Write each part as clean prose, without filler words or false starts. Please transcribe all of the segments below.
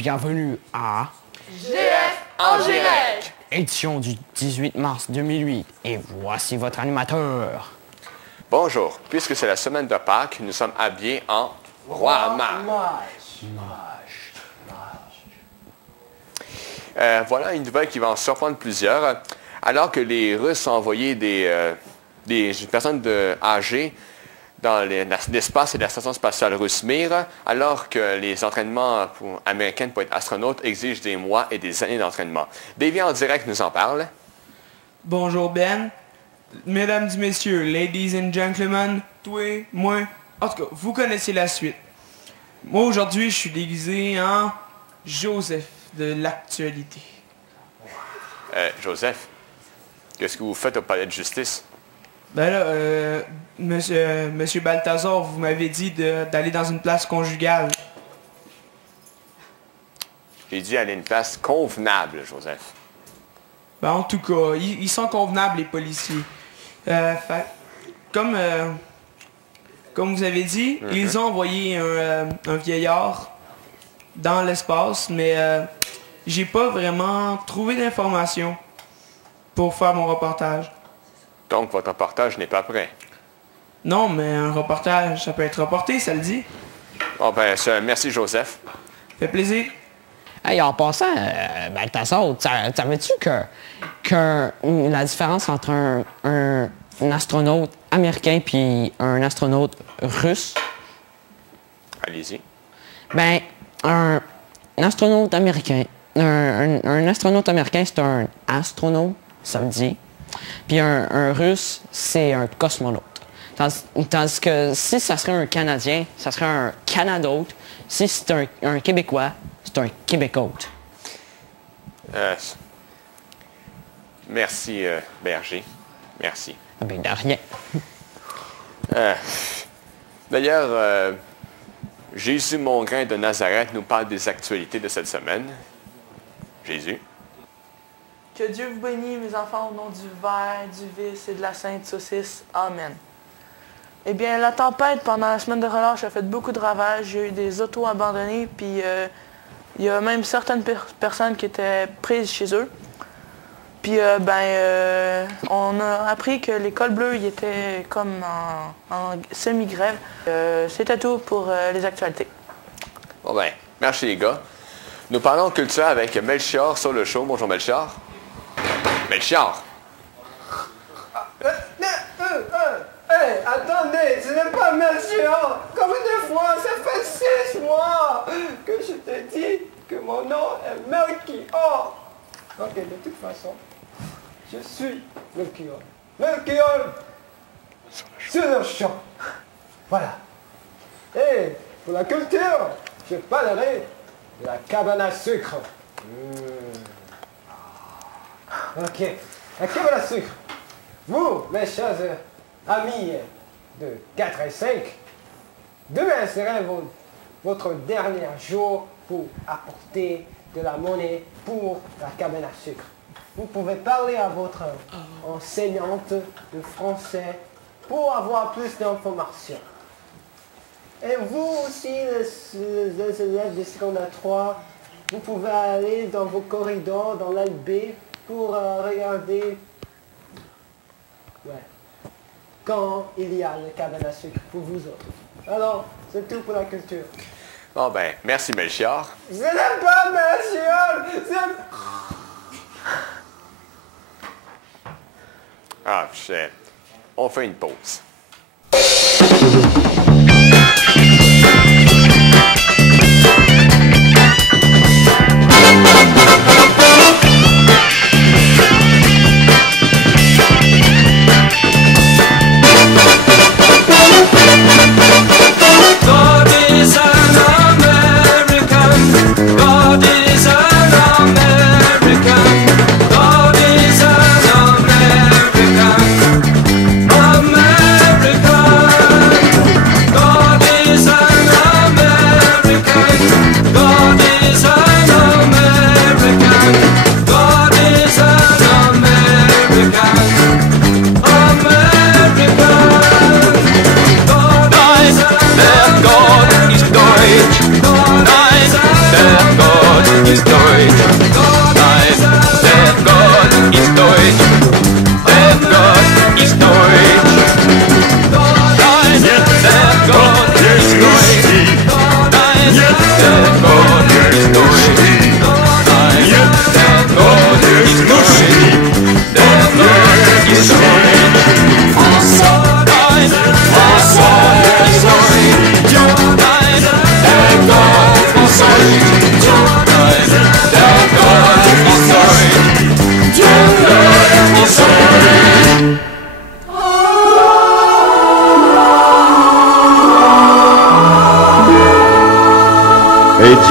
bienvenue à GF en direct! édition du 18 mars 2008 et voici votre animateur. Bonjour, puisque c'est la semaine de Pâques, nous sommes habillés en roi mage. Voilà une nouvelle qui va en surprendre plusieurs. Alors que les Russes ont envoyé des personnes âgées dans l'espace et la station spatiale russe Mir, alors que les entraînements américains pour être astronaute exigent des mois et des années d'entraînement. Davy en direct nous en parle. Bonjour Ben. Mesdames et messieurs, ladies and gentlemen, toi, moi, en tout cas, vous connaissez la suite. Moi, aujourd'hui, je suis déguisé en Joseph de l'actualité. Joseph, qu'est-ce que vous faites au palais de justice? Ben là, monsieur Balthazar, vous m'avez dit d'aller dans une place conjugale. J'ai dit aller à une place convenable, Joseph. Ben en tout cas, ils sont convenables, les policiers. Comme vous avez dit, ils ont envoyé un vieillard dans l'espace, mais j'ai pas vraiment trouvé d'informations pour faire mon reportage. Donc, votre reportage n'est pas prêt. Non, mais un reportage, ça peut être reporté, ça le dit. Bon, ben, merci, Joseph. Fait plaisir. Hey, en passant, Balthazar, savais-tu que la différence entre un astronaute américain puis un astronaute russe? Allez-y. Ben, un astronaute américain, un astronaute américain, c'est un astronaute, ça me dit. Puis un russe, c'est un cosmonaute. Tandis que si ça serait un Canadien, ça serait un Canadote. Si c'est un Québécois, c'est un Québécote. Merci, Berger. Merci. Ben, de rien. D'ailleurs, Jésus Mongrain de Nazareth nous parle des actualités de cette semaine. Jésus. Que Dieu vous bénisse, mes enfants, au nom du Verre, du Fils et de la Sainte Saucisse. Amen. Eh bien, la tempête, pendant la semaine de relâche, a fait beaucoup de ravages. Il y a eu des autos abandonnés, puis il y a même certaines personnes qui étaient prises chez eux. Puis, on a appris que l'école bleue, il était comme en semi-grève. C'était tout pour les actualités. Bon ben, merci les gars. Nous parlons culture avec Melchior sur le show. Bonjour Melchior. Melchior. Hey, attendez, ce n'est pas Melchior. Comme deux fois, ça fait 6 mois que je te dis que mon nom est Melchior. Ok, de toute façon, je suis Melchior. Melchior sur le champ. Voilà. Et pour la culture, je parlerai de la cabane à sucre. Ok, la cabane à sucre. Vous, mes chers amis de 4 et 5, demain serait votre dernier jour pour apporter de la monnaie pour la cabane à sucre. Vous pouvez parler à votre enseignante de français pour avoir plus d'informations. Et vous aussi, les élèves de secondaire 3, vous pouvez aller dans vos corridors, dans l'aile B, pour regarder quand il y a le cabane à sucre pour vous autres. Alors, c'est tout pour la culture. Bon ben, merci Melchior. Ce n'est pas Melchior, c'est... Ah, on fait une pause. American.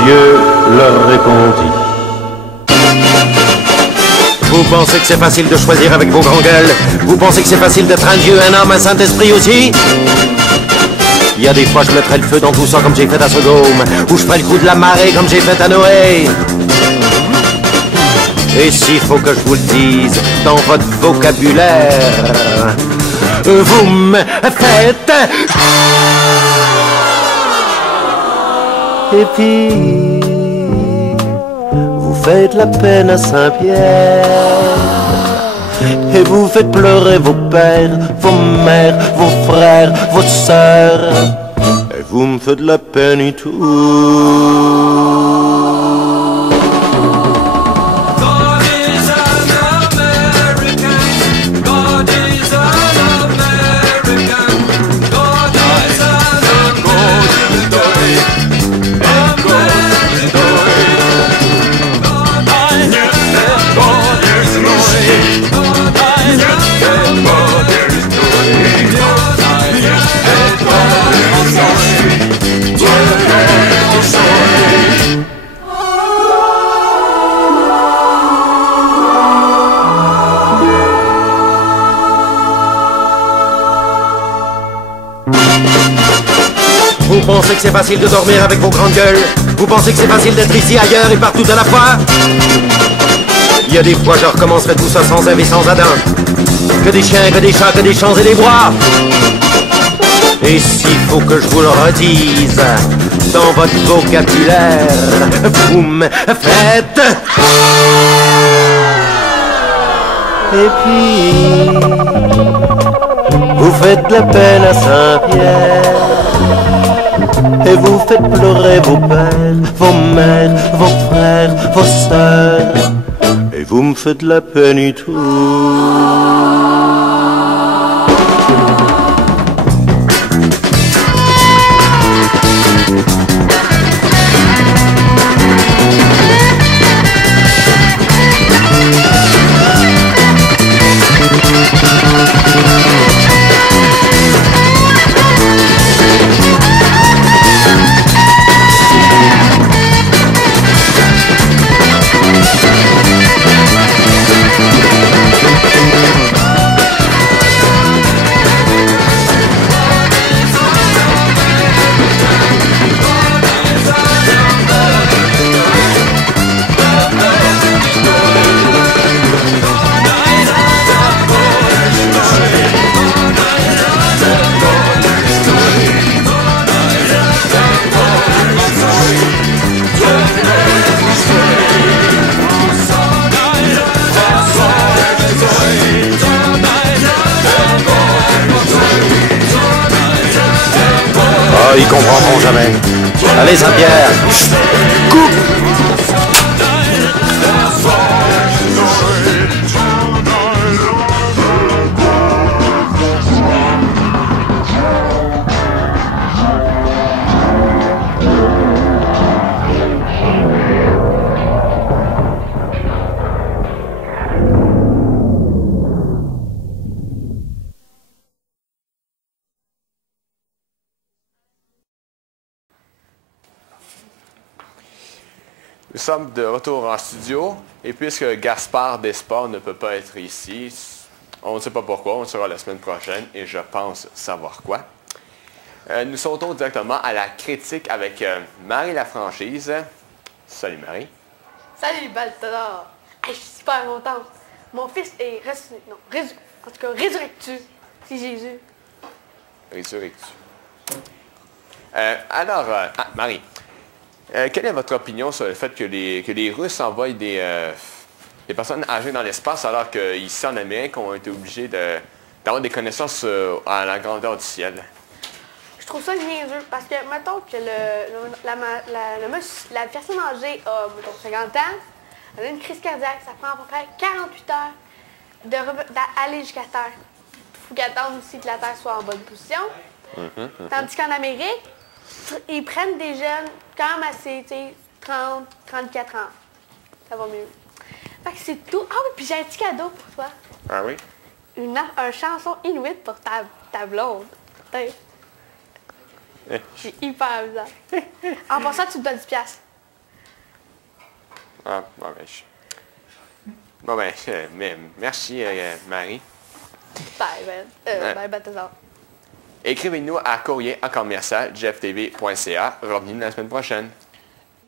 Dieu leur répondit. Vous pensez que c'est facile de choisir avec vos grands gueules? Vous pensez que c'est facile d'être un Dieu, un homme, un Saint-Esprit aussi? Il y a des fois je mettrai le feu dans tout ça comme j'ai fait à Sodome, ou je ferai le coup de la marée comme j'ai fait à Noé. Et s'il faut que je vous le dise dans votre vocabulaire, vous me faites... Et puis, vous faites la peine à Saint-Pierre, et vous faites pleurer vos pères, vos mères, vos frères, vos sœurs, et vous me faites de la peine et tout. Vous pensez que c'est facile de dormir avec vos grandes gueules? Vous pensez que c'est facile d'être ici, ailleurs et partout à la fois? Il y a des fois je recommencerai tout ça sans Ève et sans Adam. Que des chiens, que des chats, que des champs et des bois. Et s'il faut que je vous le redise dans votre vocabulaire, vous me faites... Et puis, vous faites la peine à Saint-Pierre, et vous faites pleurer vos pères, vos mères, vos frères, vos sœurs, et vous me faites la peine et tout. Oh, ils comprendront jamais. Allez, Saint-Pierre, coupe! Nous sommes de retour en studio et puisque Gaspard Desport ne peut pas être ici, on ne sait pas pourquoi, on le saura la semaine prochaine et je pense savoir quoi. Nous sautons directement à la critique avec Marie la franchise. Salut Marie. Salut Balthazar. Hey, je suis super contente. Mon fils est résurrectu. C'est Jésus. Résurrectu. Alors, Marie. Quelle est votre opinion sur le fait que les Russes envoient des personnes âgées dans l'espace alors qu'ici en Amérique, on a été obligés d'avoir des connaissances à la grandeur du ciel? Je trouve ça niaiseux parce que, mettons que la personne âgée a, mettons, 50 ans, elle a une crise cardiaque, ça prend à peu près 48 heures d'aller jusqu'à Terre. Il faut qu'elle attende aussi que la Terre soit en bonne position. Tandis qu'en Amérique, ils prennent des jeunes quand même assez, tu sais, 30, 34 ans. Ça va mieux. Fait que c'est tout. Ah oui, puis j'ai un petit cadeau pour toi. Ah oui? Une chanson inuit pour ta blonde. C'est hyper bizarre. En passant, tu te donnes 10$. Ah, bon, ben, bon, ben, merci, Marie. Bye, Ben. Bye, Balthazar. Écrivez-nous à courrier@jefftv.ca. Revenez la semaine prochaine.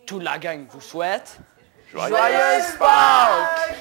Toute la gang vous souhaite. Joyeuse Pâques!